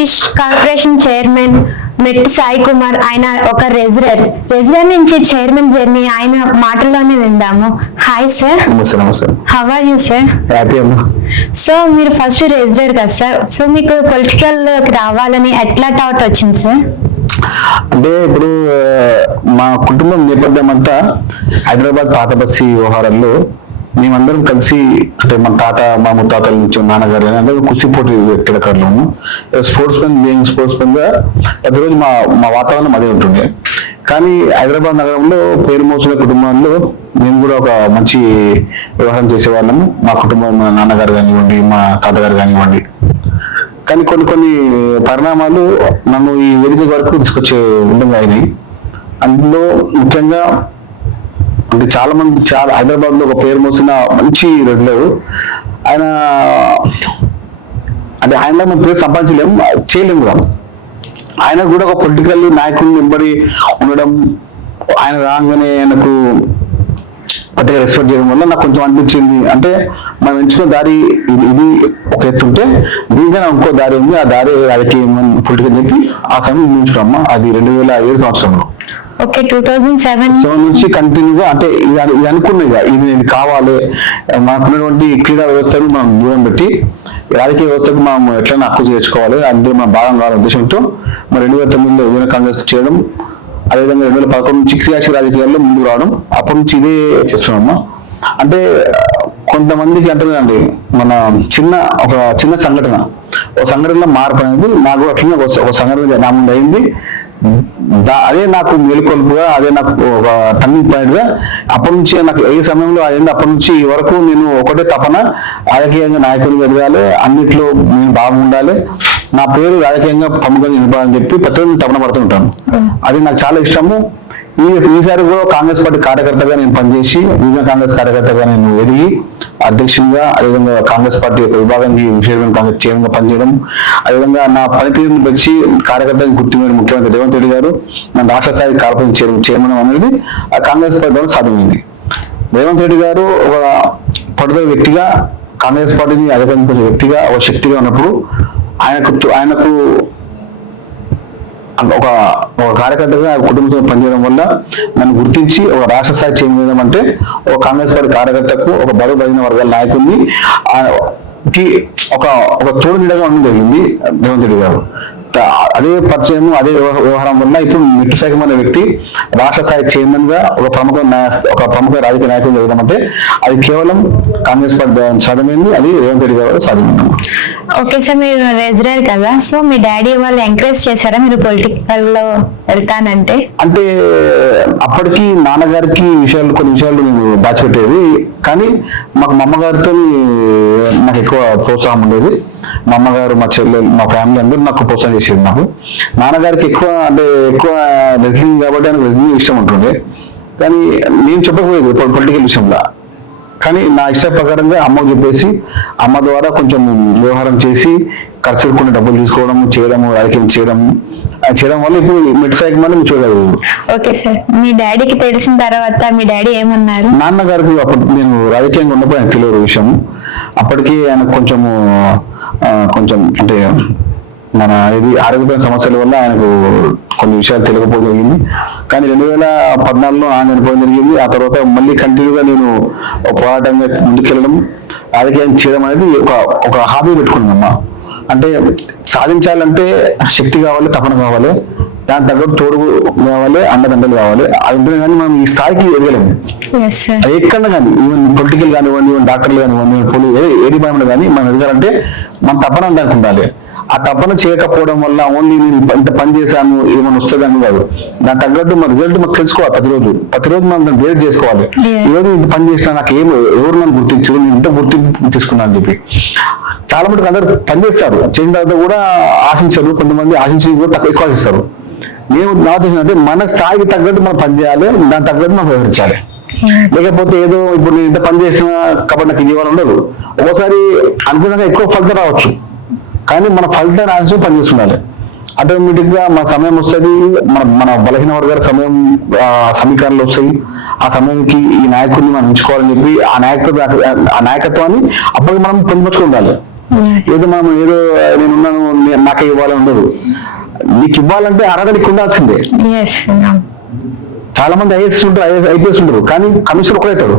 Fish corporation chairman Metti Sai Kumar, ఆయన ఒక wrestler నుంచి చైర్మన్ జర్నీ ఆయన మాటల్లోనే విందాము. Hi sir. How are you sir? So మీరు ఫస్ట్ రెజ్లర్ కదా సార్, సో మీకు పొలిటికల్ రావాలని ఎట్లా థాట్ వచ్చింది సార్? అంటే ఇప్పుడు మా కుటుంబం నేపథ్యం అంతా హైదరాబాద్ పాత బస్సీ వ్యవహారాల్లో మేమందరం కలిసి, అంటే మా తాత మా ముత్తాతల నుంచి నాన్నగారు అందరూ కుస్తీపోటీ క్రీడాకారులను స్పోర్ట్స్ మెన్ గా ప్రతిరోజు మా వాతావరణం అదే ఉంటుండే. కానీ హైదరాబాద్ నగరంలో పేరు మోసిన కుటుంబాల్లో మేము కూడా ఒక మంచి వ్యవహారం చేసేవాళ్ళము. మా కుటుంబం, మా నాన్నగారు కానివ్వండి, మా తాతగారు కానివ్వండి. కానీ కొన్ని పరిణామాలు నన్ను ఈ వేదిక వరకు తీసుకొచ్చే విధంగా అయినాయి. అందులో ముఖ్యంగా అంటే చాలా హైదరాబాద్ లో ఒక పేరు మోసిన మంచి రెజ్లర్ ఆయన. అంటే ఆయన మన పేరు సంపాదించలేము, చేయలేము కూడా. ఆయన కూడా ఒక పొలిటికల్ నాయకుడిని వెంబడి ఉండడం, ఆయన రాగానే ఆయనకు పెద్దగా రెస్పెక్ట్ చేయడం వల్ల నాకు కొంచెం అనిపించింది. అంటే మనం ఎంచుకున్న దారి ఇది ఒక ఎత్తు ఉంటే దీనికైనా ఇంకో దారి ఉంది, ఆ దారి రాజకీయం పొలిటికల్ చెప్పి ఆ సమయం నిర్మించుకున్నాము. అది 2007 సంవత్సరంలో. ఓకే, 2007 నుంచి కంటిన్యూగా, అంటే ఇది అనుకున్నది ఇది కావాలి. మనకున్నటువంటి క్రీడా వ్యవస్థను మనం దూరం పెట్టి రాజకీయ వ్యవస్థకు మనం ఎట్లైనా హక్కు చేర్చుకోవాలి, అందులో మనం భాగం కావాలనే ఉద్దేశంతో మరి 2009లో యువజన కాంగ్రెస్ చేయడం, అదేవిధంగా 2011 నుంచి క్రియాశీల రాజకీయాల్లో ముందుకు రావడం, అప్పటి నుంచి ఇదే చేస్తున్నాము. అంటే కొంతమందికి అంటున్నారండి, మన ఒక చిన్న సంఘటనలో మార్పు అనేది నాకు అట్లనే ఒక సంఘటన నా ముందు అయింది. అదే నాకు మేలుకొల్పుగా, అదే నాకు ఒక టర్నింగ్ పాయింట్ గా అప్పటి నుంచి నాకు ఏ సమయంలో అయింది. అప్పటి నుంచి ఈ వరకు నేను ఒకటే తపన, రాజకీయంగా నాయకుడిగా ఎదగాలి, అన్నిట్లో నేను బాగుండాలి, నా పేరు రాజకీయంగా ప్రముఖంగా నిలబడాలని చెప్పి ప్రతి తపన పడుతుంటాను. అది నాకు చాలా ఇష్టము. ఈసారి కూడా కాంగ్రెస్ పార్టీ కార్యకర్తగా నేను పనిచేసి, యువజన కాంగ్రెస్ కార్యకర్తగా నేను ఎదిగి అధ్యక్షునిగా, అదేవిధంగా కాంగ్రెస్ పార్టీ యొక్క విభాగానికి చైర్మన్ కాంగ్రెస్ చైర్మన్ పనిచేయడం, అదేవిధంగా నా పనితీరుని పెంచి కార్యకర్తగా గుర్తించిన ముఖ్యమంత్రి రేవంత్ రెడ్డి గారు నా రాష్ట్ర స్థాయి కార్పొరేషన్ చైర్మన్ అనేది ఆ కాంగ్రెస్ పార్టీ ద్వారా సాధ్యమైంది. రేవంత్ రెడ్డి గారు ఒక పడుదల వ్యక్తిగా, కాంగ్రెస్ పార్టీని అధికారించిన వ్యక్తిగా, ఒక శక్తిగా ఉన్నప్పుడు ఆయనకు ఒక కార్యకర్తగా కుటుంబంతో పనిచేయడం వల్ల నన్ను గుర్తించి ఒక రాష్ట్ర స్థాయి చైర్మన్ అంటే ఒక కాంగ్రెస్ పార్టీ కార్యకర్తకు, ఒక బడుగు బలహీన వర్గాల నాయకుడిని ఒక తోడు నీడగా ఉండడం జరిగింది రేవంత్ రెడ్డి గారు. అదే పరిచయం, అదే వ్యవహారం వల్ల ఇప్పుడు మెట్టి సాయి కుమార్ అనే వ్యక్తి రాష్ట్ర స్థాయి చైర్మన్ గా ఒక ప్రముఖ రాజకీయ నాయకులు జరగడం అది కేవలం కాంగ్రెస్ పార్టీ సాధ్యమైంది, అది రేవంత్ రెడ్డి గారు సాధ్యమైంది. ఓకే సార్, మీరు రెజ్లర్ కదా, సో మీ డాడీ వాళ్ళు ఎంకరేజ్ చేశారా మీరు పొలిటికల్ లో వెళ్తానంటే? అంటే అప్పటికి నాన్నగారికి కొన్ని విషయాలు నేను దాచిపెట్టేది, కానీ మాకు మా అమ్మగారితో నాకు ఎక్కువ ప్రోత్సాహం ఉండేది. మా అమ్మగారు, మా చెల్లెలు, మా ఫ్యామిలీ అందరూ నాకు ప్రోత్సాహం చేసేది. నాకు నాన్నగారికి ఎక్కువ రెజ్లింగ్ కాబట్టి ఆయనకు రెజ్లింగ్ ఇష్టం ఉంటుండే, కానీ నేను చెప్పకపోయేది పొలిటికల్ విషయంలో. కానీ నా ఇష్ట ప్రకారంగా అమ్మకు చెప్పేసి, అమ్మ ద్వారా కొంచెం వ్యవహారం చేసి ఖర్చులు కొన్ని డబ్బులు తీసుకోవడం, రాజకీయం చేయడం వల్ల ఇప్పుడు మెట్టి సాయి కుమార్ చూడలేదు. ఓకే సార్, మీ డాడీకి తెలిసిన తర్వాత మీ డాడీ ఏమన్నారు? నాన్నగారికి అప్పుడు నేను రాజకీయంగా ఉన్నప్పుడు ఆయన తెలియదు విషయం. అప్పటికి ఆయన కొంచెం అంటే మన ఇది ఆరోగ్యపరమైన సమస్యల వల్ల ఆయనకు కొన్ని విషయాలు తెలియకపోవడం జరిగింది. కానీ 2014లో ఆయన చనిపోవడం జరిగింది. ఆ తర్వాత మళ్ళీ కంటిన్యూగా నేను పోరాటంగా ముందుకెళ్ళడం, రాజకీయం చేయడం అనేది ఒక హాబీ పెట్టుకున్నామ్మా. అంటే సాధించాలంటే శక్తి కావాలి, తపన కావాలి, దాని తగ్గట్టు తోడు కావాలి, అండదండలు కావాలి. అది ఉంటుంది, కానీ మనం ఈ స్థాయికి ఎదగలేము. అది ఎక్కడ కానీ, ఈవెన్ పొలిటికల్ కానివ్వండి, ఈవెన్ డాక్టర్లు కానివ్వండి, ఏ డిపార్ట్మెంట్ కానీ మనం ఎదగాలంటే మన తపన దానికి ఉండాలి. ఆ తపన చేయకపోవడం వల్ల ఓన్లీ నేను ఇంత పని చేశాను ఏమైనా వస్తుందని కాదు, దాని తగ్గట్టు మన రిజల్ట్ మాకు తెలుసుకోవాలి. ప్రతిరోజు మనం దాన్ని గ్రేడ్ చేసుకోవాలి. ఈరోజు ఇంత పని చేసినా నాకు ఎవరు నన్ను గుర్తించు, నేను ఇంత గుర్తింపు తీసుకున్నాను అని చెప్పి. చాలా మటుకు అందరూ పనిచేస్తారు, చేసిన తర్వాత కూడా ఆశించరు, కొంతమంది ఆశించి కూడా ఎక్కువ ఆశిస్తారు. నేను నా ఉద్దేశం అంటే మన స్థాయికి తగ్గట్టు మనం పనిచేయాలి, దాని తగ్గట్టు మనం వ్యవహరించాలి. లేకపోతే ఏదో ఇప్పుడు నేను ఇంత పని చేసినా కాబట్టి నాకు ఇవ్వాలని ఉండదు. ఒక్కోసారి అనుకున్నాక ఎక్కువ ఫలితం రావచ్చు, కానీ మన ఫలితాన్ని ఆశించి పనిచేస్తుండాలి. ఆటోమేటిక్ గా మన సమయం వస్తుంది, మన బలహీన వర్గాల సమీకరణలు వస్తాయి. ఆ సమయానికి ఈ నాయకుడిని మనం ఎంచుకోవాలని చెప్పి ఆ నాయకత్వాన్ని అప్పటికి మనం పొందుపరుచుకుండాలి. ఏదో మనం ఏదో నేనున్నాను నాకే ఇవ్వాలని ఉండదు. నీకు ఇవ్వాలంటే అర్హత నీకు ఉండాల్సిందే. చాలా మంది ఐపీఎస్ ఉంటారు కానీ కమిషనర్ ఒకడవుతాడు.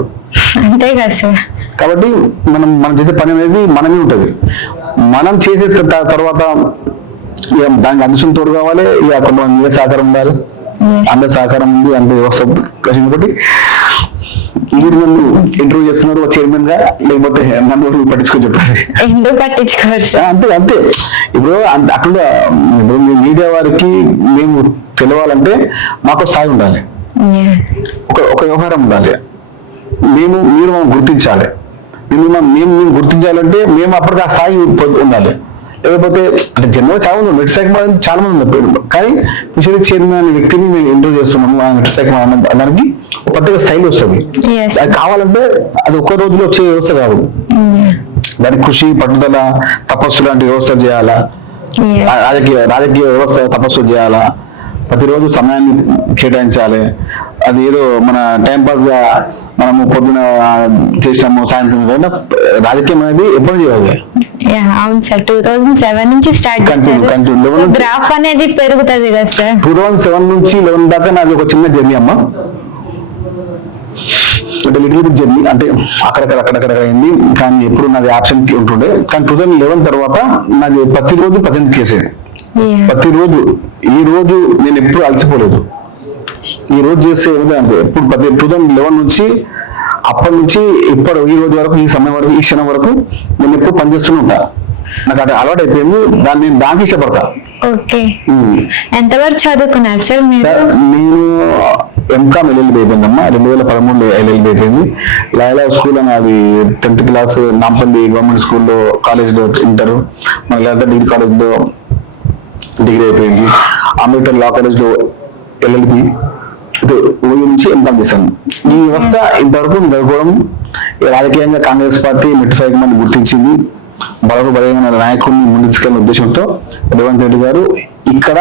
అంతే కదా సార్. కాబట్టి మనం చేసే పని అనేది మనమే ఉంటుంది. మనం చేసే తర్వాత దానికి అదృష్టం తోడు కావాలి, ఇక కొంతమంది సహకారం ఉండాలి. అందరి సహకారం ఉంది, అందరి వ్యవస్థ బట్టి మీరు నన్ను ఇంటర్వ్యూ చేస్తున్నారు చైర్మన్ గా, లేకపోతే నన్ను పట్టించుకొని చెప్పాలి. ఎందుకు పట్టించుకోరు అంతే అంతే. ఇప్పుడు అట్లా మీడియా వారికి మేము తెలవాలంటే మాకు స్థాయి ఉండాలి, ఒక వ్యవహారం ఉండాలి. మీరు మనం గుర్తించాలి. మేము గుర్తించాలంటే మేము అప్పటికి ఆ స్థాయి ఉండాలి. లేకపోతే అంటే జనరల్ చాలా మంది నెట్ శాఖ చాలా మంది ఉన్నారు పేరు, కానీ ఫిషరీ చైర్మన్ అనే వ్యక్తిని మేము ఇంటర్వ్యూ చేస్తున్నాము. ఆ నెట్ శాఖ దానికి ఒక ప్రత్యేక స్థైల్ వస్తుంది. అది కావాలంటే అది ఒక్క రోజులో వచ్చే వ్యవస్థ కాదు. దానికి కృషి, పట్టుదల, తపస్సు లాంటి వ్యవస్థలు చేయాలా, రాజకీయ వ్యవస్థ తపస్సు చేయాలా, ప్రతిరోజు సమయాన్ని కేటాయించాలి. అది ఏదో మన టైంపాస్ గా మనము పొద్దున చేసినాము సాయంత్రం, రాజకీయం అనేది ఎప్పుడు చేయాలి. అవును సార్, 2007 నుంచి స్టార్ట్ చేశారు. గ్రాఫ్ అనేది పెరుగుతుంది కదా సార్. 2007 నుంచి 11 దాకా నాది ఒక చిన్న జర్నీ అమ్మ, అంటే లిటిల్ బిట్ జర్నీ, అంటే అక్కడక్కడ అయింది. కానీ ఎప్పుడు నాది ఆప్షన్ ఉంటుండే. కానీ 2011 తర్వాత నాది ప్రతిరోజు ప్రజెంట్ కేసే. ప్రతిరోజు ఈ రోజు నేను ఎప్పుడు అలసిపోలేదు. ఈ రోజు చేస్తే ఎప్పుడు 2011 నుంచి అప్పటి నుంచి ఇప్పుడు ఈ రోజు వరకు, ఈ సమయం వరకు, ఈ క్షణం వరకు నేను ఎప్పుడు పనిచేస్తూనే ఉంటా. నాకు అది అలవాటు అయిపోయింది. నేను దానికి ఇష్టపడతా. ఎంతవరకు చదువుకున్నారు సార్ మీరు? నేను ఎంకామ్ ఎల్ఎల్బి అయిపోయిందమ్మా. 2013 ఎల్ఎల్బి అయిపోయింది. లైలా స్కూల్ అని అది 10th క్లాస్ నాంపల్లి గవర్నమెంట్ స్కూల్లో కాలేజ్లో ఇంటర్, మన లలిత డిగ్రీ కాలేజ్లో డిగ్రీ అయిపోయింది. అంబేద్కర్ లా కాలేజ్లో ఎల్ఎల్బి నుంచి ఎంకామ్ చేశాను. ఈ వ్యవస్థ ఇంతవరకు జరగడం రాజకీయంగా కాంగ్రెస్ పార్టీ మెట్టు సైకమాన్ని గుర్తించింది. బలమైన నాయకుడిని ముందుకెళ్ళిన ఉద్దేశంతో రేవంత్ రెడ్డి గారు ఇక్కడ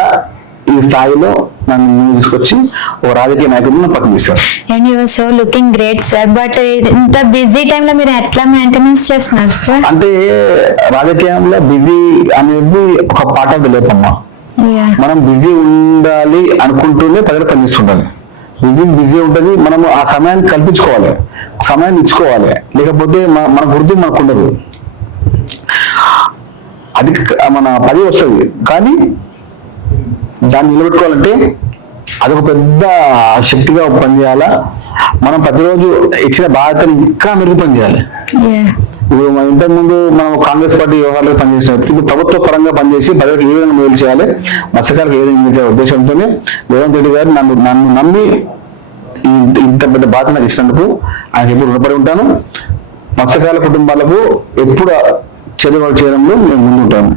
ఈ స్థాయిలో నన్ను ముందు తీసుకొచ్చి ఒక రాజకీయ నాయకుడిని పక్కన తీశారు. And you are so looking great sir. But ఇంత బిజీ టైంలో మీరు ఎట్లా మెయింటెనెన్స్ చేస్తున్నారు సార్? అంటే రాజకీయంలో బిజీ అనేది ఒక పార్ట్ ఆఫ్ ది లైఫ్ అమ్మా. మనం బిజీ ఉండాలి అనుకుంటూనే ప్రజలు పనిచేస్తుండాలి. బిజీ ఉంటుంది. మనము ఆ సమయాన్ని కల్పించుకోవాలి, సమయాన్ని ఇచ్చుకోవాలి. లేకపోతే మన గుర్తు మనకు ఉండదు. అది మన పది వస్తుంది, కానీ దాన్ని నిలబెట్టుకోవాలంటే అదొక పెద్ద శక్తిగా పనిచేయాలా. మనం ప్రతిరోజు ఇచ్చిన బాధ్యతను ఇంకా మెరుగు పనిచేయాలి. ఇప్పుడు ఇంతకుముందు మనం కాంగ్రెస్ పార్టీ వ్యవహారాలకు పనిచేసినప్పుడు ఇప్పుడు ప్రభుత్వ పరంగా పనిచేసి ప్రజలకు ఏ విధంగా మేలు చేయాలి, మత్స్యకారులకు ఏ విధంగా చేయాలి ఉద్దేశంతోనే రేవంత్ రెడ్డి గారు నన్ను నమ్మి ఇంత పెద్ద బాధ్యత నాకు ఇచ్చినందుకు ఆయన ఎప్పుడు రుణపడి ఉంటాను. మత్స్యకారుల కుటుంబాలకు ఎప్పుడు చదువు చేయడంలో మేము ముందు ఉంటాము.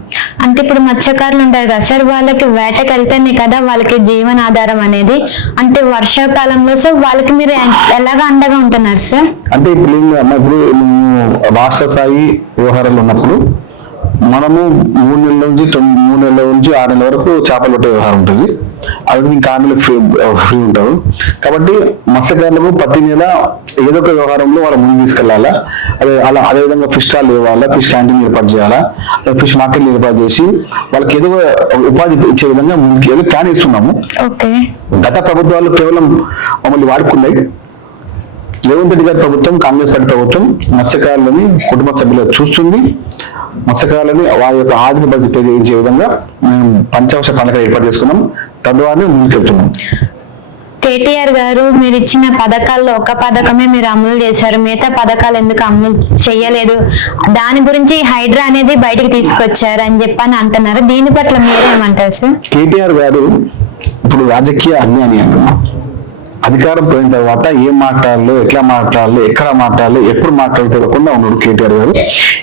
అంటే ఇప్పుడు మత్స్యకారులు ఉంటారు కదా సార్, వాళ్ళకి వేటకి వెళ్తేనే కదా వాళ్ళకి జీవనాధారం అనేది. అంటే వర్షాకాలంలో సో వాళ్ళకి మీరు ఎలాగా అండగా ఉంటున్నారు సార్? అంటే ఇప్పుడు రాష్ట్ర స్థాయి వ్యవహారాలు ఉన్నప్పుడు మనము 3 నెలల నుంచి 6 నెలల వరకు చేపలు పట్టే వ్యవహారం ఉంటుంది. అది ఇంకా 6 నెలలు ఫ్రీ ఉంటారు. కాబట్టి మత్స్యకారులకు ప్రతి నెల ఏదో ఒక వ్యవహారంలో వాళ్ళ ముందు తీసుకెళ్లాలా. అదేవిధంగా ఫిష్ స్టాల్ ఇవ్వాలా, ఫిష్ క్యాంటీన్ ఏర్పాటు చేయాలా, ఫిష్ మార్కెట్ ఏర్పాటు చేసి వాళ్ళకి ఏదో ఉపాధి ఇచ్చే విధంగా ముందుకు ప్లాన్ ఇస్తున్నాము. గత ప్రభుత్వాలు కేవలం మమ్మల్ని వాడుకున్నాయి. రేవంత్ రెడ్డి గారి ప్రభుత్వం, కాంగ్రెస్ పార్టీ ప్రభుత్వం మత్స్యకారులని కుటుంబ సభ్యులు చూస్తుంది. మత్స్యకారులని వారి యొక్క ఆర్థిక పరిస్థితి పెంచే విధంగా మేము పంచవర్ష ప్రణాళిక ఏర్పాటు చేసుకున్నాం. తద్వారా ముందుకెళ్తున్నాం. కేటీఆర్ గారు మీరు ఇచ్చిన పథకాల్లో ఒక పథకమే మీరు అమలు చేశారు, మిగతా పథకాలు ఎందుకు అమలు చేయలేదు, దాని గురించి హైడ్రా అనేది బయటకు తీసుకొచ్చారు అని చెప్పని అంటున్నారు. దీని పట్ల మీరేమంటారు సార్? కేటీఆర్ గారు ఇప్పుడు రాజకీయ అజ్ఞాని అంటున్నాం. అధికారం పోయిన తర్వాత ఏం మాట్లాడాలో, ఎట్లా మాట్లాడాలో, ఎక్కడ మాట్లాడాలో, ఎప్పుడు మాట్లాడాలో తెలియకుండా ఉన్నాడు కేటీఆర్ గారు.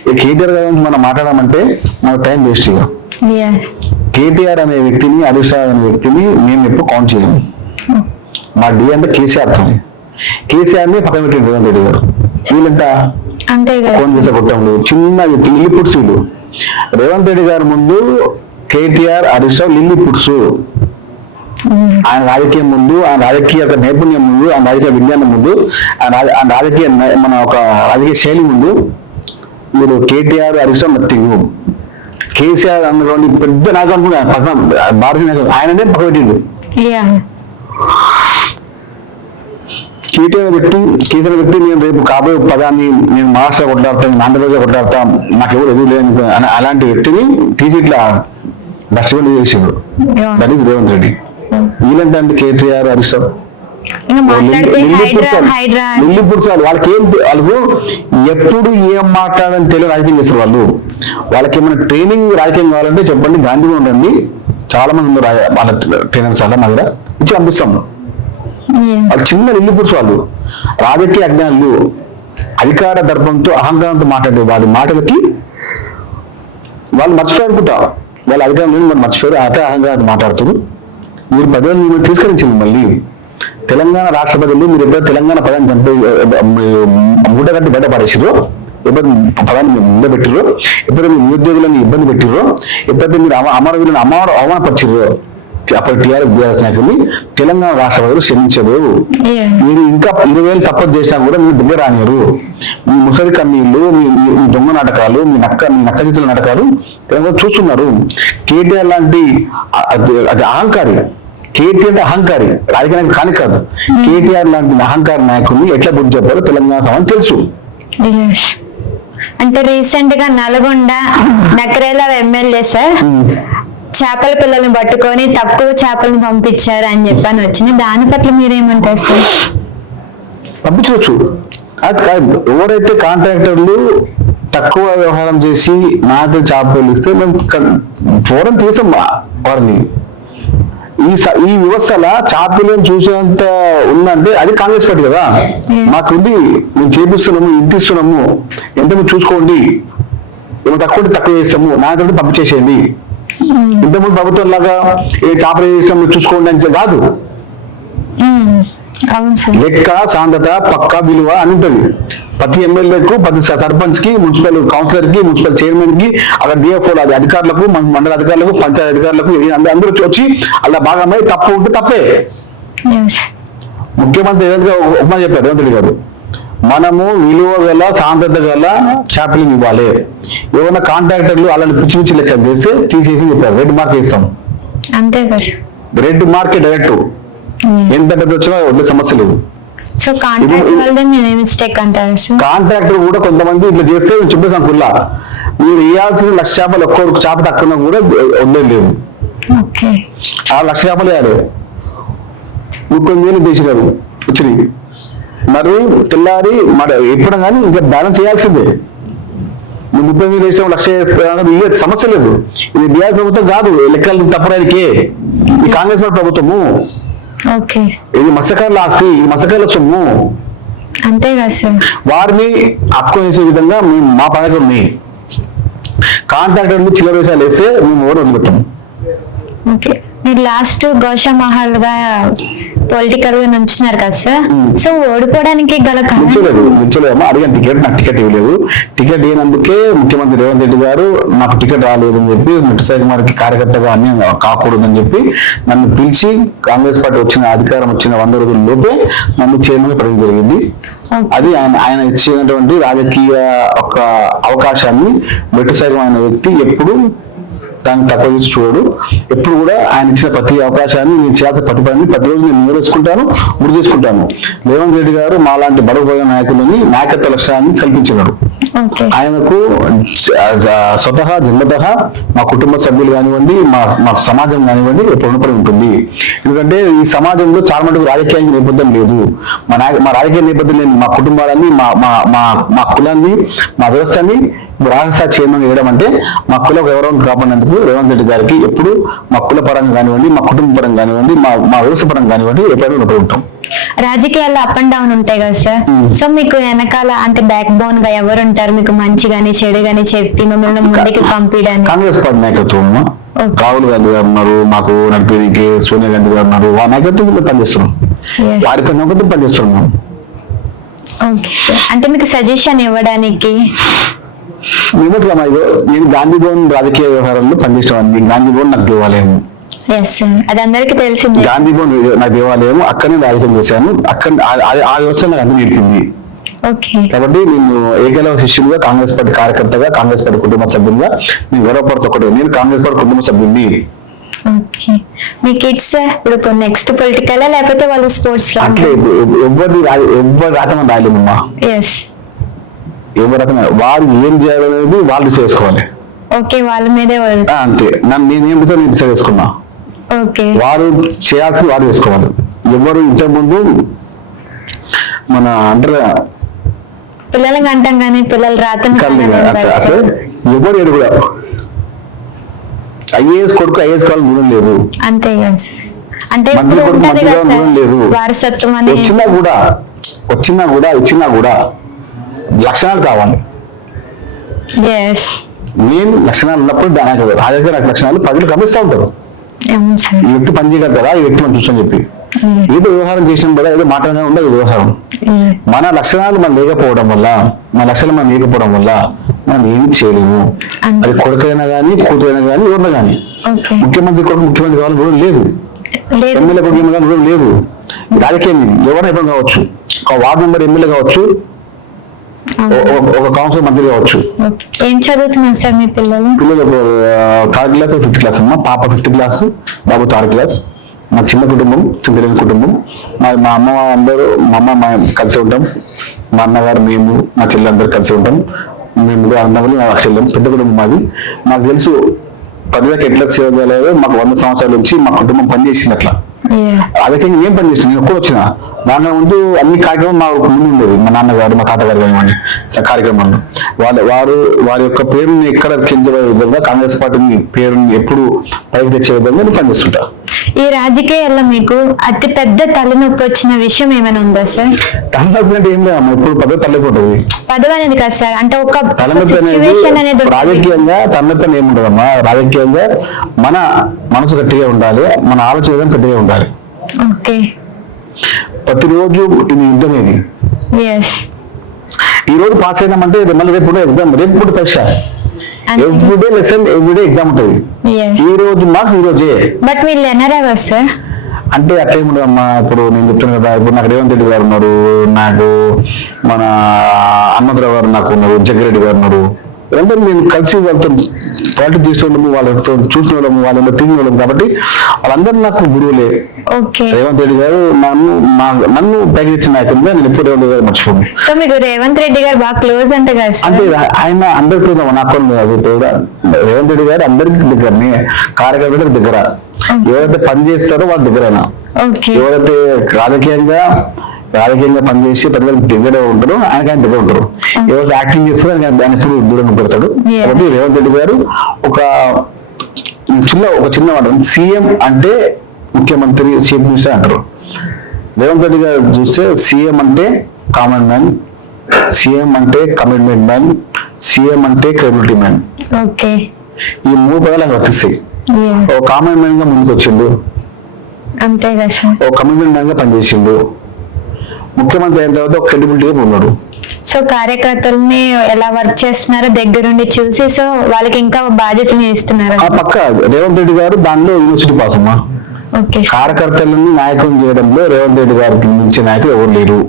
ఈ కేటీఆర్ గారు మనం మాట్లాడామంటే మనకు టైం వేస్ట్ ఇక. కేటీఆర్ అనే వ్యక్తిని, హరీష్ రావు అనే వ్యక్తిని మేము ఎప్పుడు కౌంట్ చేయము. మా డి అంటే కేసీఆర్ తో, కేసీఆర్ ని పక్కన పెట్టింది రేవంత్ రెడ్డి గారు. వీళ్ళంతా ఫోన్ చేసే కొట్టండు, చిన్న లిల్లీ పుట్స్ వీళ్ళు. రేవంత్ రెడ్డి గారి ముందు కేటీఆర్, హరీష్ రావు లిల్లీ పుట్స్. ఆయన రాజకీయం ముందు, ఆయన రాజకీయ నైపుణ్యం ముందు, ఆయన రాజకీయ విజ్ఞానం ముందు, ఆయన రాజకీయ మన ఒక రాజకీయ శైలి ముందు మీరు కేటీఆర్ హరీష్ రావు నథింగ్. కేసీఆర్ అన్నటువంటి పెద్ద నాయకుడు అనుకున్నాను పక్కన భారతీయ నాయకుడు ఆయననే పక్కబెట్టిండు. కేటీఆర్ పెట్టి నేను రేపు కాబోయే పదాన్ని నేను మహారాష్ట్ర కొట్లాడతాను, ఆంధ్రప్రదేశ్ కొట్లాడతాను, నాకు ఎవరు ఎదురు లేదు అలాంటి వ్యక్తిని తీసి ఇట్లా డస్ట్బిన్ చేసిండు. That is Revanth Reddy. వీళ్ళంటే కేటీఆర్ హరీష్ రావు నిల్లిపుడుచాలు వాళ్ళకి వాళ్ళకు ఎప్పుడు ఏం మాట్లాడని తెలియదు రాజకీయం చేస్తారు వాళ్ళు. వాళ్ళకి ఏమైనా ట్రైనింగ్ రాజకీయం కావాలంటే చెప్పండి, గాంధీలో ఉండండి, చాలా మంది ఉన్నారు వాళ్ళ ట్రైనర్స్ అలా మా దగ్గర ఇచ్చి పంపిస్తాం. వాళ్ళు చిన్న నిల్లిపుడుచు వాళ్ళు, రాజకీయ అజ్ఞానులు, అధికార దర్పంతో అహంకారంతో మాట్లాడే వారి మాటలకి వాళ్ళు మర్చిపోయారనుకుంటా. వాళ్ళ అధికారం వాళ్ళు మర్చిపోయారు, అదే అహంకారంతో మాట్లాడుతున్నారు. మీరు పదవులు మీరు తీసుకొచ్చింది మళ్ళీ తెలంగాణ రాష్ట్ర ప్రజలు మీరు ఎప్పుడైతే తెలంగాణ పదాన్ని చంపే మూట కట్టి బయట పడేసిరో, ఎప్పుడైతే పదాన్ని మీరు ముందే పెట్టిరో, ఎప్పుడైతే మీరు నిరుద్యోగులను ఇబ్బంది పెట్టిరో, ఎప్పుడైతే మీరు అమరవీరులను అవమానపరిచిరో అప్పుడు టీఆర్ఎస్ నాయకుల్ని తెలంగాణ రాష్ట్ర ప్రజలు క్షమించరు. మీరు ఇంకా 20,000 తప్పదు చేసినా కూడా మీరు దగ్గర రానియరు. మీ ముసలి కన్నీళ్ళు, మీ దొంగ నాటకాలు, మీ నక్క చేతుల నాటకాలు తెలంగాణ చూస్తున్నారు. కేటీఆర్ లాంటి అది అహంకారి, కేటీఆర్ అంటే అహంకారి, రాజకీయ నాయకుడు కానీ కాదు. కేటీఆర్ లాంటి అహంకార నాయకుడిని ఎట్లా బుద్ధి చెప్పారో తెలంగాణ సమాజం తెలుసు. అంటే రీసెంట్ గా నల్గొండ నకరేల ఎమ్మెల్యే సార్ చేపల పిల్లల్ని పట్టుకొని తక్కువ చేపలను పంపించారు అని చెప్పని వచ్చింది. దాని పట్ల మీరేమంటారు సార్? పంపించవచ్చు. అది కాదు, ఎవరైతే కాంట్రాక్టర్లు తక్కువ వ్యవహారం చేసి నాకు చేపలు ఇస్తే మేము ఫోరం తీసాం వారిని. ఈ వ్యవస్థల చేపలను చూసేంత ఉందంటే అది కాంగ్రెస్ పార్టీ కదా. మాకు ఉంది, మేము చేపిస్తున్నాము, ఇంటిస్తున్నాము, ఎంత మీరు చూసుకోండి, ఏమో తక్కువ చేస్తాము, నాతో పంపించేసేయండి. ఇంతకుముందు ప్రభుత్వం లాగా ఏ చేపలు చేస్తాం మీరు చూసుకోండి అని కాదు. లెక్క, సాంద్రత, పక్క విలువ అని ఉంటుంది. ప్రతి ఎమ్మెల్యేకు, ప్రతి సర్పంచ్ కి, మున్సిపల్ కౌన్సిలర్ కి, మున్సిపల్ చైర్మన్ కి, అక్కడ డిఎఫ్ఓ అధికారులకు, మండల అధికారులకు, పంచాయతీ అధికారులకు అందరూ వచ్చి అలా భాగమై తప్పు ఉంటే తప్పే. ముఖ్యమంత్రి ఉపమా చెప్పారు రేవంత్ రెడ్డి గారు, మనము విలువ గల సాంద్రత గల చేపలను ఇవ్వాలి. ఏమైనా కాంట్రాక్టర్లు అలాంటి పిచ్చి పిచ్చి లెక్కలు చేస్తే తీసేసి చెప్పారు, రెడ్ మార్క్ ఇస్తాం. రెడ్ మార్క్ డైరెక్ట్ ఎంత పెద్ద వచ్చినా వదిలే సమస్య లేదు. కాంట్రాక్టర్ కూడా కొంతమంది ఇట్లా చేస్తే చెప్పేసాం కుల్లా మీరు వేయాల్సిన 1,00,000 చేపలు ఒక్కొక్క చేప తక్కువ కూడా వదిలేదు. ఆ 1,00,000 చేపలు వేయాలి. 30,000 చేసినారు వచ్చినాయి. మరి తెల్లారి మరి ఎప్పుడు కానీ ఇంకా బ్యాలెన్స్ చేయాల్సిందే. 30,000 వేసిన 1,00,000 చేస్తే సమస్య లేదు. ఇది బీఆర్ ప్రభుత్వం కాదు, లెక్కలు తప్పడానికి ఈ కాంగ్రెస్ పార్టీ ప్రభుత్వము. ఇది మత్స్యకారుల ఆస్తి, ఇది మత్స్యకారుల సొమ్ము. అంతేగా సార్, వారిని అక్కునేసే విధంగా మేము మా పథకం ఉన్నాయి. కాంట్రాక్టర్ని చిల్లర వేషాలు వేస్తే మేము ఓడి వదిలిపెట్టాము. మీరు లాస్ట్ గోషా మహల్ గా పొలిటికల్ గా నుంచున్నారు కదా సార్. సో ఓడిపోవడానికి గల నిల్చోలేదమ్మా, అడిగాను టికెట్, నాకు టికెట్ ఇవ్వలేదు. టికెట్ ఇవ్వనందుకే ముఖ్యమంత్రి రేవంత్ రెడ్డి గారు నాకు టికెట్ రాలేదు అని చెప్పి, ముట్టిసాయి కుమార్కి కార్యకర్తగా అన్ని కాకూడదని చెప్పి నన్ను పిలిచి కాంగ్రెస్ పార్టీ వచ్చిన అధికారం వచ్చిన 100 రోజుల లోపే నన్ను చైర్మన్ పెట్టడం జరిగింది. అది ఆయన ఇచ్చినటువంటి రాజకీయ ఒక అవకాశాన్ని ముట్టిసాయి అనే వ్యక్తి ఎప్పుడు దాన్ని తక్కువ చేసి చూడడు. ఎప్పుడు కూడా ఆయన ఇచ్చిన ప్రతి అవకాశాన్ని నేను చేయాల్సిన ప్రతి పనిని ప్రతిరోజు నేను నెరవేర్చుకుంటాను, గుర్తు చేసుకుంటాను. రేవంత్ రెడ్డి గారు మా లాంటి బడుగు నాయకులని నాయకత్వ లక్ష్యాన్ని కల్పించినాడు. ఆయనకు స్వతహా జన్మతః మా కుటుంబ సభ్యులు కానివ్వండి, మా సమాజం కానివ్వండి ఎప్పుడు రుణపడి ఉంటుంది. ఎందుకంటే ఈ సమాజంలో చాలా మటుకు రాజకీయానికి నేపథ్యం లేదు. మా రాజకీయ నేపథ్యం లేని మా కుటుంబాలన్నీ, మా కులాన్ని, మా వ్యవస్థని రాజస్థాన చైర్మన్ వేయడం అంటే మా కుల గౌరవం కాపాడినందుకు రేవంత్ రెడ్డి గారికి ఎప్పుడు మా కుల పరంగా కానివ్వండి, మా కుటుంబ పరంగా కానివ్వండి, మా వ్యవస్థ పరంగా కానివ్వండి ఎప్పుడైనా రుణపడి ఉంటాం. రాజకీయాల్లో అప్ అండ్ డౌన్ ఉంటాయి కదా సార్. సో మీకు వెనకాల అంటే బ్యాక్ బోన్ గా ఎవరు ఉంటారు మీకు మంచి గానీ చెడు గానీ చెప్పి మిమ్మల్ని ముందుకు పంపించడానికి? కాంగ్రెస్ పార్టీ నాయకత్వం, రాహుల్ గాంధీ గారు ఉన్నారు, మాకు నడిపేకి సోనియా గాంధీ గారు ఉన్నారు. ఆ నాయకత్వం పనిచేస్తున్నాం, వారి పని పనిచేస్తున్నాం. అంటే మీకు సజెషన్ ఇవ్వడానికి నేను గాంధీ భవన్ రాజకీయ వ్యవహారంలో పనిచేసేవాడిని. గాంధీ భవన్ నాకు దేవాలయం, అది అందరికీ తెలిసింది. గాంధీ భవన్ నా దేవాలయం, అక్కడనే రాజకీయం చేశాను. అక్కడ ఆ వ్యవస్థ నాకు అన్ని నేర్పింది. ఓకే కాబట్టి నేను ఏకైక శిష్యుడిగా, కాంగ్రెస్ పార్టీ కార్యకర్తగా, కాంగ్రెస్ పార్టీ కుటుంబ సభ్యులుగా నేను గౌరవపడుతూ ఒకటే, నేను కాంగ్రెస్ పార్టీ కుటుంబ సభ్యుడిని. ఓకే మీ కిడ్స్ ఇప్పుడు నెక్స్ట్ పొలిటికల్ లేకపోతే వాళ్ళు స్పోర్ట్స్ లో? అట్లే ఎవరి రాతమని రాయలేమమ్మా. ఎస్ ఎవరి రాతమ వారు ఏం చేయాలనేది వాళ్ళు చేసుకోవాలి. ఓకే వాళ్ళ మీదే అంతే. నేనేం నేను డిసైడ్ చేసుకున్నా. ఓకే వారు చేయాల్సింది వారు చేసుకోవాలి. ఎవరు ఇంతకుముందు మన అంటారు పిల్లలకి అంటాం కానీ పిల్లలు రాతను ఎవరు ఏడు కూడా ఐఏఎస్ కొడుకు ఐఏఎస్ కావాలి దూరం లేదు. అంతే కదా అంటే మంత్రి కొడుకు మంత్రి కావాలి దూరం లేదు. వారసత్వం అనేది వచ్చినా కూడా ఇచ్చినా కూడా లక్షణాలు కావాలి. నేను లక్షణాలు ఉన్నప్పుడు దాని రాజకీయ లక్షణాలు ప్రజలు గమనిస్తూ ఉంటారు. ఈ వ్యక్తి పని చేయగలుగుతారా, ఈ వ్యక్తి మనం చూసని చెప్పి ఏదో వ్యవహారం చేసిన కూడా ఏదో మాటనే ఉండదు వ్యవహారం. మన లక్షణాలు మనం లేకపోవడం వల్ల, మన లక్షణాలు మనం లేకపోవడం వల్ల మనం ఏమి చేయలేము. అది కొడుకైనా కానీ, కూతురైనా కానీ, ఎవరైనా కానీ. ముఖ్యమంత్రి కొడుకు ముఖ్యమంత్రి కావాలని కూడా లేదు, ఎమ్మెల్యే కొడుకు కానీ కూడా లేదు. రాజకీయం ఎవరైనా కావచ్చు, ఒక వార్డు మెంబర్ ఎమ్మెల్యే కావచ్చు, ఒక కౌన్సిలర్ మంత్రి కావచ్చు. ఏం చదువుతున్నారు సార్ మీ పిల్లలు? పిల్లలు 3rd క్లాస్ 5th క్లాస్ అమ్మా. పాప 5th క్లాస్, బాబు 3rd క్లాస్. మా చిన్న కుటుంబం, చింతలేని కుటుంబం. మా అమ్మ అందరూ, మా అమ్మ కలిసి ఉంటాం. మా అన్నగారు, మేము, మా చెల్లి అందరూ కలిసి ఉంటాం. మేము అన్నవాళ్ళు నా చెల్లెం. పెద్ద కుటుంబం మాది. నాకు తెలుసు ప్రజలకు ఎట్లా సేవ చేయలేదో. మాకు 100 సంవత్సరాల నుంచి మా కుటుంబం పనిచేసింది అట్లా. అదే ఏం పని చేస్తుంది, నేను ఒక్కడు వచ్చిన దాని ముందు అన్ని కార్యక్రమం మా ముందు ఉండేది. మా నాన్నగారు, మా తాతగారు కానివ్వండి కార్యక్రమాలు. వారి యొక్క పేరుని ఎక్కడ కించబడే విధంగా, కాంగ్రెస్ పార్టీ పేరుని ఎప్పుడు పైకి తెచ్చే విధంగా నేను పనిచేస్తుంటా. ఈ రాజకీయాల్లో మీకు అతి పెద్ద తలనొప్పి వచ్చిన విషయం ఏమైనా ఉందా సార్? తలనొప్పి అంటే ఏం లేదమ్మా, ఇప్పుడు పదవి తల్లిపోతుంది. పదవి అనేది కాదు సార్, అంటే ఒక తలనొప్పి అనేది రాజకీయంగా తలనొప్పి అని ఏముండదమ్మా. రాజకీయంగా మన మనసు గట్టిగా ఉండాలి, మన ఆలోచన గట్టిగా ఉండాలి. ఓకే ప్రతిరోజు ఇది యుద్ధం. ఇది ఈ రోజు పాస్ అయినామంటే మళ్ళీ రేపు ఎగ్జామ్, రేపు పరీక్ష. ఎవ్రీడే లెసన్, ఎవ్రీడే ఎగ్జామ్ ఉంటుంది. ఈ రోజు మార్క్స్ ఈ రోజే. బట్ మీరు లెర్నర్ కదా సార్? అంటే అట్లేముండదు అమ్మా. ఇప్పుడు నేను చెప్తాను కదా, ఇప్పుడు నాకు రేవంత్ రెడ్డి గారు ఉన్నారు, నాకు మన హనుమంతరావు గారు నాకు ఉన్నారు, జగ్గిరెడ్డి గారు ఉన్నారు. అంటే నేను కలిసి వాళ్ళతో పాలిటిక్స్ చేసేవాళ్ళము, వాళ్ళతో చూసిన వాళ్ళము, వాళ్ళ తిరిగిన వాళ్ళము. కాబట్టి వాళ్ళందరూ నాకు గురువులే. రేవంత్ రెడ్డి గారు నన్ను పైకి తెచ్చిన నాయకులుగా నేను ఎప్పుడు రేవంత్ రెడ్డి గారు మర్చిపోను. సో మీకు రేవంత్ రెడ్డి గారు బాగా క్లోజ్ అంటే కదా? అంటే ఆయన అందరికీ నాకు రేవంత్ రెడ్డి గారు అందరికి దగ్గరనే, కార్యకర్తలకు దగ్గర. ఎవరైతే పని చేస్తారో వాళ్ళ దగ్గరైనా, ఎవరైతే రాజకీయంగా పనిచేసి ప్రజలకు దగ్గర ఉంటారు, ఆయన దగ్గర ఉంటారు. ఎవరైతే యాక్టింగ్ చేస్తారో ఆయన ఎప్పుడు దూరంగా పెడతాడు. కాబట్టి రేవంత్ రెడ్డి గారు ఒక చిన్న మాట, సీఎం అంటే ముఖ్యమంత్రి, చీఫ్ మినిస్టర్ అంటారు. రేవంత్ రెడ్డి గారు చూస్తే సీఎం అంటే కామన్ మ్యాన్, సీఎం అంటే కమిట్మెంట్ మ్యాన్, సీఎం అంటే క్రెడిబిలిటీ మ్యాన్. ఈ 3 పదాలు ఆయన వర్తిస్తాయి. ఒక కామన్ మ్యాన్ గా ముందుకు వచ్చిండు, ఒక కమిట్మెంట్ మ్యాన్ గా పనిచేసిండు, ముఖ్యమంత్రి అయిన తర్వాత ఒక క్రెడిబిలిటీగా ఉన్నాడు. సో కార్యకర్తల్ని ఎలా వర్క్ చేస్తున్నారో దగ్గరుండి చూసి, సో వాళ్ళకి ఇంకా బాధ్యతని ఇస్తున్నారు. పక్క రేవంత్ రెడ్డి గారు దానిలో యూనివర్సిటీ పాస్ అమ్మా. కార్యకర్తలని నాయకులు చేయడంలో రేవంత్ రెడ్డి గారికి మించిన నాయకులు ఎవరు లేరు.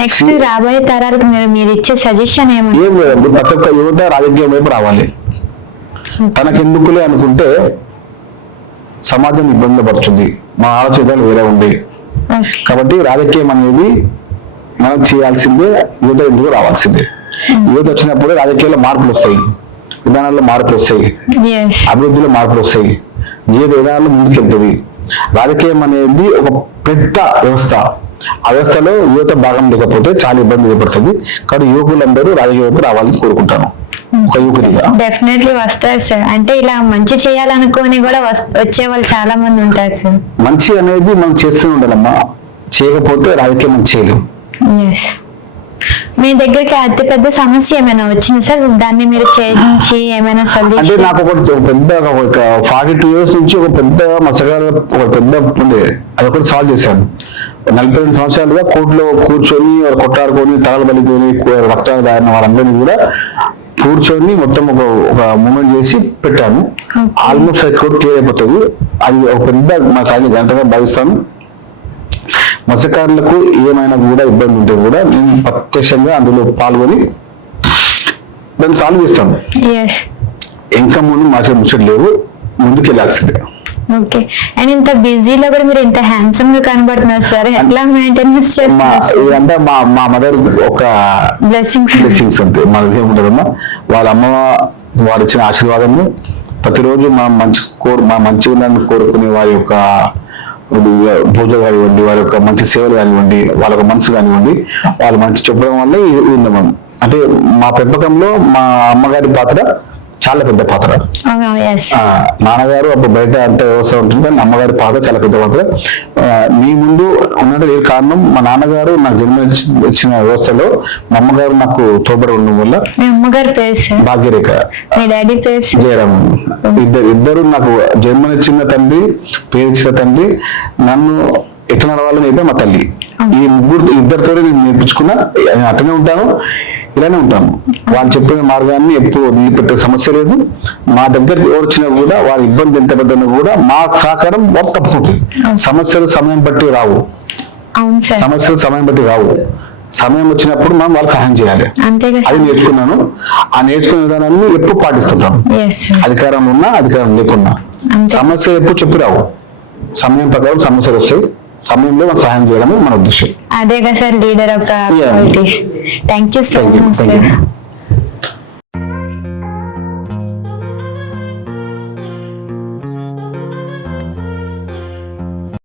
నెక్స్ట్ రాబోయే తరాలకు మీరు ఇచ్చే సజెషన్ ఏం లేదండి, ప్రతి ఒక్క యువత రాజకీయం వైపు రావాలి. తనకెందుకులే అనుకుంటే సమాజం ఇబ్బంది పడుతుంది, మా ఆలోచనలు వేరే ఉంది. కాబట్టి రాజకీయం అనేది మనం చేయాల్సిందే, యువత ఎందుకు రావాల్సిందే. యువత వచ్చినప్పుడు రాజకీయాల్లో మార్పులు వస్తాయి, విధానాల్లో మార్పులు వస్తాయి, అభివృద్ధిలో మార్పులు వస్తాయి, జీవిత విధానాల్లో ముందుకెళ్తుంది. రాజకీయం అనేది ఒక పెద్ద వ్యవస్థ. ఆ వ్యవస్థలో యువత భాగం లేకపోతే చాలా ఇబ్బంది ఏర్పడుతుంది. కాబట్టి యువకులందరూ రాజకీయం రావాలని కోరుకుంటాను. ఒక యువకుడిగా డెఫినెట్లీ వస్తారు సార్. అంటే ఇలా మంచి చేయాలనుకుని కూడా వచ్చే వాళ్ళు చాలా మంది ఉంటారు సార్. మంచి అనేది మనం చేస్తూనే ఉండాలమ్మా, చేయకపోతే రాజకీయం మనం చేయలేము. మీ దగ్గరికి అతి పెద్ద సమస్య ఏమైనా వచ్చింది సార్, దాన్ని మీరు ఛేదించి ఏమైనా సొల్యూషన్? అంటే నాకు ఒక పెద్ద 42 years నుంచి ఒక పెద్ద మసగాలు ఒక పెద్ద ఉండే, అది ఒకటి సాల్వ్ చేశాను. 42 సంవత్సరాలుగా కోర్టులో కూర్చొని కొట్లాడుకొని తగలు బలికొని రక్తాలు దారిన వాళ్ళందరినీ కూడా కూర్చొని మొత్తం ఒక మూమెంట్ చేసి పెట్టాను. ఆల్మోస్ట్ అది కోర్టు క్లియర్ అయిపోతుంది. అది ఒక పెద్ద మా చాలా గంటగా భావిస్తాను. మత్స్యకారులకు ఏమైనా కూడా ఇబ్బంది ఉంటే కూడా నేను ప్రత్యక్షంగా అందులో పాల్గొని దాన్ని సాల్వ్ చేస్తాను. ఎస్. ఇంకా ముందు మాకు ముచ్చట లేవు, ముందుకు వెళ్ళాల్సిందే. ఓకే. అండ్ ఇంత బిజీలో కూడా మీరు ఇంత హ్యాండ్సమ్ గా కనబడుతున్నారు సార్, ఎట్లా మెయింటెనెన్స్ చేస్తున్నారు? అంటే మా మదర్ ఒక బ్లెస్సింగ్స్ అంటే మనది ఏముంటదమ్మా, వాళ్ళ అమ్మ వారు ఇచ్చిన ఆశీర్వాదము ప్రతిరోజు మా మంచి ఉండాలని కోరుకునే వారి యొక్క పూజ కానివ్వండి, వారి యొక్క మంచి సేవలు కానివ్వండి, వాళ్ళ యొక్క మనసు కానివ్వండి, వాళ్ళు మంచి చెప్పడం వల్ల ఇది ఉన్నాం. అంటే మా పెంపకంలో మా అమ్మగారి పాత్ర చాలా పెద్ద పాత్ర. నాన్నగారు అప్పుడు బయట అంత వ్యవస్థ ఉంటుంది, కానీ అమ్మగారి పాత్ర చాలా పెద్ద పాత్ర. మీ ముందు ఉన్నట్టు ఏ కారణం, మా నాన్నగారు నాకు జన్మ ఇచ్చిన వ్యవస్థలో మా అమ్మగారు నాకు తోబడి ఉండడం వల్ల. భాగ్యరేఖ, జయరామ్, ఇద్దరు నాకు జన్మనిచ్చిన తండ్రి, పేరిచ్చిన తండ్రి, నన్ను ఎట్లా నడవాలని నేర్పే మా తల్లి. ఈ ఇద్దరితో నేను నేర్పించుకున్నా. అట్లనే ఉంటాను, ఇలానే ఉంటాను. వాళ్ళు చెప్పిన మార్గాన్ని ఎప్పుడు వదిలిపెట్టే సమస్య లేదు. మా దగ్గర ఎవరు వచ్చినా కూడా వారి ఇబ్బంది ఎంత పెద్దనా కూడా మా సహకారం తప్పుకుంటుంది. సమస్యలు సమయం బట్టి రావు, సమయం వచ్చినప్పుడు మనం వాళ్ళకి సహాయం చేయాలి. అది నేర్చుకున్నాను. ఆ నేర్చుకునే విధానాన్ని ఎప్పుడు పాటిస్తుంటాను. అధికారం ఉన్నా అధికారం లేకున్నా సమస్య ఎప్పుడు చెప్పి రావు. సమయం ప్రకారం సమస్యలు వస్తాయి, సమయంలో మనం సహాయం చేయడమే మన ఉద్దేశం. అదే కదా sir leader of thank you so much sir.